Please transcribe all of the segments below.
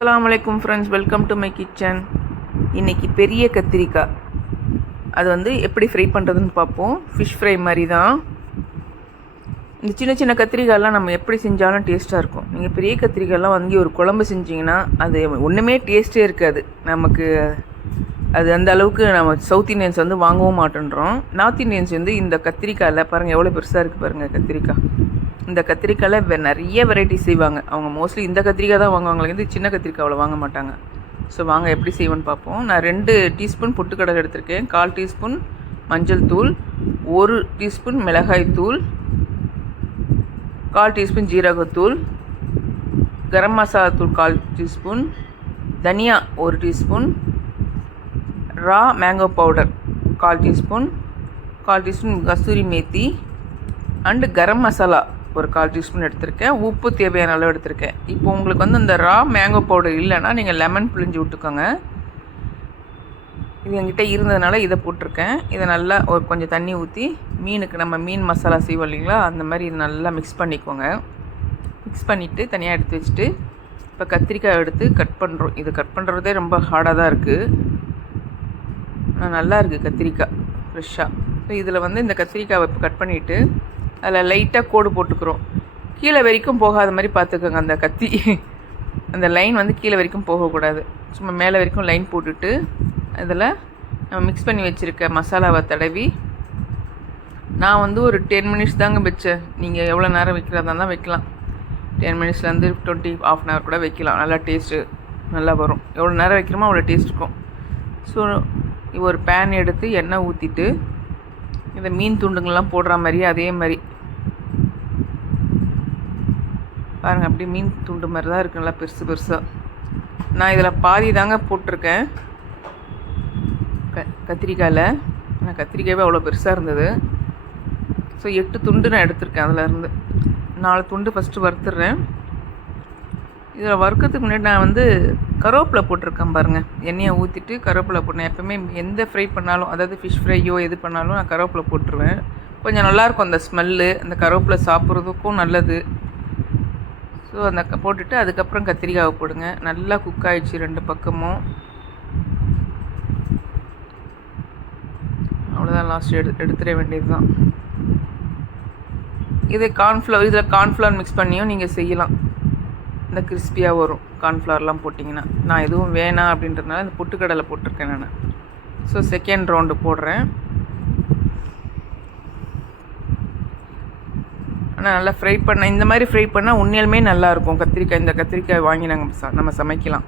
அஸ்ஸலாமு அலைக்கும் friends, welcome to my kitchen. இன்றைக்கி பெரிய கத்திரிக்காய் அது எப்படி ஃப்ரை பண்ணுறதுன்னு பார்ப்போம். ஃபிஷ் ஃப்ரை மாதிரி தான். இந்த சின்ன சின்ன கத்திரிக்காயெல்லாம் நம்ம எப்படி செஞ்சாலும் டேஸ்ட்டாக இருக்கும். நீங்கள் பெரிய கத்திரிக்காயெல்லாம் வாங்கி ஒரு குழம்பு செஞ்சிங்கன்னா அது ஒன்றுமே டேஸ்ட்டே இருக்காது. நமக்கு அது அந்த அளவுக்கு நம்ம சவுத் இண்டியன்ஸ் வாங்கவும் மாட்டேன்றோம். நார்த் இண்டியன்ஸ் இந்த கத்திரிக்காயில் பாருங்கள் எவ்வளோ பெருசாக இருக்குது பாருங்கள். கத்திரிக்காய் இந்த கத்திரிக்காயில் நிறைய வெரைட்டி செய்வாங்க. அவங்க மோஸ்ட்லி இந்த கத்திரிக்காய் தான் வாங்குவாங்களே, சின்ன கத்திரிக்காய் அவ்வளோ வாங்க மாட்டாங்க. ஸோ வாங்க எப்படி செய்வேன்னு பார்ப்போம். நான் 2 டீஸ்பூன் பொட்டுக்கடலை எடுத்திருக்கேன், 1/4 டீஸ்பூன் மஞ்சள் தூள், 1 டீஸ்பூன் மிளகாய் தூள், 1/4 டீஸ்பூன் ஜீரகத்தூள், கரம் மசாலா தூள் 1/4 டீஸ்பூன், தனியா 1 teaspoon, raw mango powder 1/4 teaspoon, 1/4 teaspoon kasuri methi and garam masala ஒரு 1/4 டீஸ்பூன் எடுத்திருக்கேன். உப்பு தேவையான அளவு எடுத்திருக்கேன். இப்போ உங்களுக்கு இந்த ரா மேங்கோ பவுடர் இல்லைன்னா நீங்கள் லெமன் பிழிஞ்சு விட்டுக்கோங்க. இது என்கிட்ட இருந்ததுனால இதை போட்டிருக்கேன். இதை நல்லா ஒரு கொஞ்சம் தண்ணி ஊற்றி மீனுக்கு நம்ம மீன் மசாலா செய்வோம் இல்லைங்களா, அந்த மாதிரி இது நல்லா மிக்ஸ் பண்ணிக்கோங்க. மிக்ஸ் பண்ணிவிட்டு தனியாக எடுத்து வச்சுட்டு இப்போ கத்திரிக்காய் எடுத்து கட் பண்ணுறோம். இது கட் பண்ணுறதே ரொம்ப ஹார்டாக தான் இருக்குது, ஆனால் நல்லா இருக்குது கத்திரிக்காய் ஃப்ரெஷ்ஷாக. ஸோ இதில் இந்த கத்திரிக்காவை இப்போ கட் பண்ணிவிட்டு அதில் லைட்டாக கோடு போட்டுக்கிறோம். கீழே வரைக்கும் போகாத மாதிரி பார்த்துக்கோங்க. அந்த கத்தி அந்த லைன் கீழே வரைக்கும் போகக்கூடாது. சும்மா மேலே வரைக்கும் லைன் போட்டுட்டு அதில் நம்ம மிக்ஸ் பண்ணி வச்சுருக்க மசாலாவை தடவி நான் ஒரு 10 மினிட்ஸ் தாங்க வச்சேன். நீங்கள் எவ்வளோ நேரம் வைக்கிறதா தான் வைக்கலாம். 10 மினிட்ஸ்லேருந்து 20 ½ hour கூட வைக்கலாம். நல்லா டேஸ்ட்டு நல்லா வரும். எவ்வளோ நேரம் வைக்கிறோமோ அவ்வளோ டேஸ்ட் இருக்கும். ஸோ ஒரு பேன் எடுத்து எண்ணெய் ஊற்றிட்டு இந்த மீன் துண்டுங்கள்லாம் போடுற மாதிரி அதே மாதிரி பாருங்கள். அப்படியே மீன் துண்டு மாதிரி தான் இருக்குது, நல்லா பெருசு பெருசாக. நான் இதில் பாதி தாங்க போட்டிருக்கேன் கத்திரிக்காயில். ஆனால் கத்திரிக்காயே அவ்வளோ பெருசாக இருந்தது. ஸோ 8 துண்டு நான் எடுத்திருக்கேன். அதிலேருந்து 4 துண்டு ஃபஸ்ட்டு வறுத்துடுறேன். இதில் வறுக்கிறதுக்கு முன்னாடி நான் கருவேப்பிலை போட்டிருக்கேன் பாருங்கள். எண்ணெயை ஊற்றிட்டு கருவேப்பிலை போட்டேன். எப்போவுமே எந்த ஃப்ரை பண்ணாலும், அதாவது ஃபிஷ் ஃப்ரையோ எது பண்ணாலும் நான் கருவேப்பிலை போட்டுருவேன். கொஞ்சம் நல்லாயிருக்கும் அந்த ஸ்மெல்லு. அந்த கருவேப்பிலை சாப்பிட்றதுக்கும் நல்லது. ஸோ அந்த போட்டுட்டு அதுக்கப்புறம் கத்திரிக்காவை போடுங்க. நல்லா குக் ஆகிடுச்சு 2 பக்கமும். அவ்வளோதான், லாஸ்ட் எடுத்துட வேண்டியது தான். இதில் கார்ன்ஃப்ளவர் மிக்ஸ் பண்ணியும் நீங்கள் செய்யலாம். இந்த கிறிஸ்பியாக வரும் கார்ன்ஃப்ளவர்லாம் போட்டிங்கன்னா. நான் எதுவும் வேணாம் அப்படின்றதுனால இந்த பொட்டுக்கடலை போட்டிருக்கேன் நான். ஸோ செகண்ட் ரவுண்டு போடுறேன். ஆனால் நல்லா ஃப்ரை பண்ண, இந்த மாதிரி ஃப்ரை பண்ணால் உண்மையிலுமே நல்லாயிருக்கும் கத்திரிக்காய். இந்த கத்திரிக்காய் வாங்கி நம்ம சமைக்கலாம்.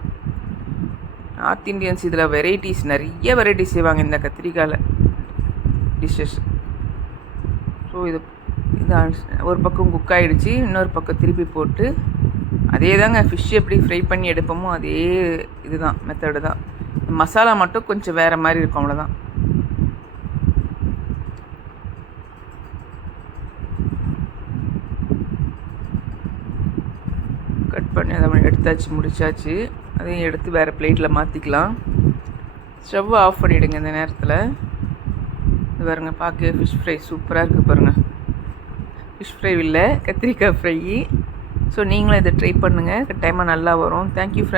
நார்த் இண்டியன்ஸ் இதில் வெரைட்டிஸ், நிறைய வெரைட்டிஸ் செய்வாங்க இந்த கத்திரிக்காயில் டிஷ்ஷஸ். ஸோ இது ஒரு பக்கம் குக் ஆகிடுச்சு. இன்னொரு பக்கம் திருப்பி போட்டு அதே தாங்க ஃபிஷ் எப்படி ஃப்ரை பண்ணி எடுப்போமோ அதே இதுதான் மெத்தடு தான். மசாலா மட்டும் கொஞ்சம் வேறு மாதிரி இருக்கும், அவ்வளோதான். கட் பண்ணி அதை எடுத்தாச்சு, முடிச்சாச்சு. அதையும் எடுத்து வேறு பிளேட்டில் மாற்றிக்கலாம். ஸ்டவ் ஆஃப் பண்ணிவிடுங்க இந்த நேரத்தில். இது பாருங்க, பார்க்க ஃபிஷ் ஃப்ரை சூப்பராக இருக்குது பாருங்கள். ஃபிஷ் ஃப்ரை இல்லை, கத்திரிக்காய் ஃப்ரை. ஸோ நீங்களும் இதை ட்ரை பண்ணுங்கள், கட்டாயமாக நல்லா வரும். Thank you friends.